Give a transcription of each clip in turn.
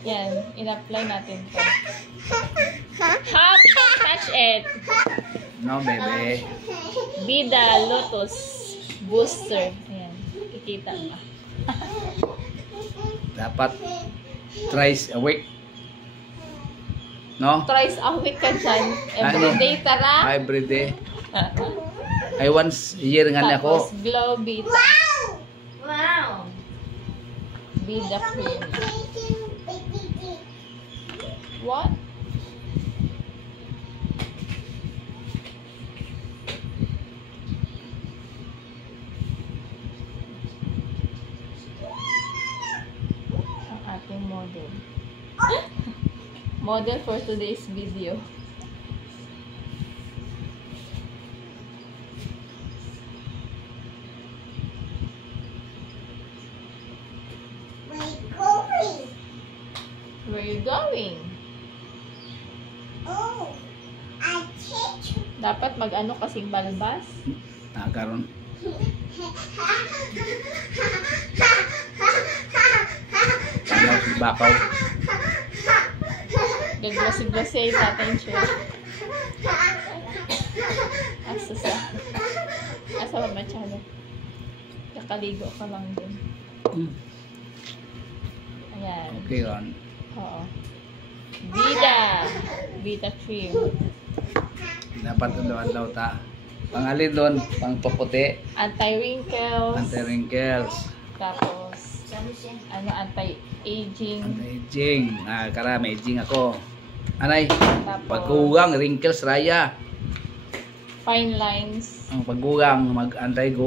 Yan, in-apply natin to. Hop, don't touch it. No, baby. Vida Lotus Booster. Ayan, kikita mo. Dapat thrice a week. No? Twice a week ka dyan. Everyday, tara. Every day. Ay once a year nga ako. Tapos, Glow Vita. Wow! Vida Cream. What? Ang ating model. Model for today's video. Where you going? Oh, I teach you. Dapat mag-ano kasing balbas. Karon. Ano si Bakaw? Gaglasig-lasig natin siya. Asa ba masyado? Kakaligo ka lang din. Ayan. Okay ron. Oo. Vida! Vita Cream. Dapat adlaw ta. Pangalin doon, pang paputi, Anti-wrinkles. anti-wrinkles, Tapos, anti-aging. anti-aging. Kara, may aging ako. Anay, Tapos, pagkugang, wrinkles, raya. fine lines. Ang pagkugang,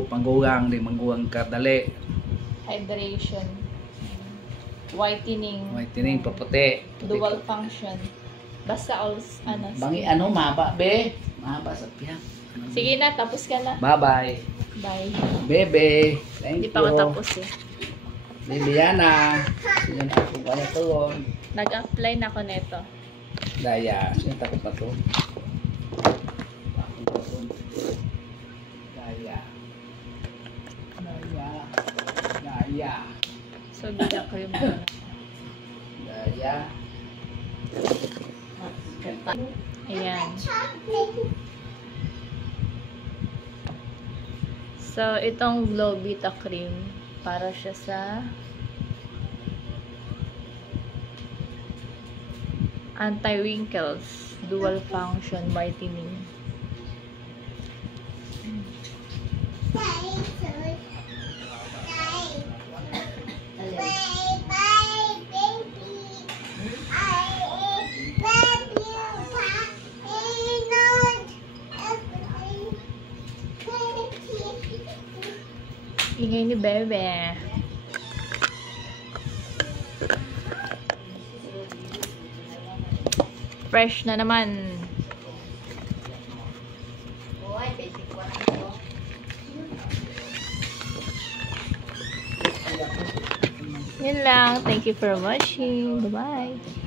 pagkugang, di magkugang kadali. Hydration. Whitening. Whitening, paputi. Dual function. Basta all, Bangi, ano, mahaba, be? Mahaba sa piyak. Sige na, tapos ka na. Bye-bye. Bye. Bebe, thank Hindi you. pa ako tapos eh. Liliana, sino na ako kaya ito? Nag-apply na ako neto. Daya, sino takot na to? Daya. Daya. Daya. So, bigyan ko yung mga. Daya. Ayan. So, itong Glow Vita Cream, para siya sa anti-wrinkles, dual function whitening. Ingay ni Bebe. Fresh na naman. Yun lang. Thank you for watching. Bye-bye.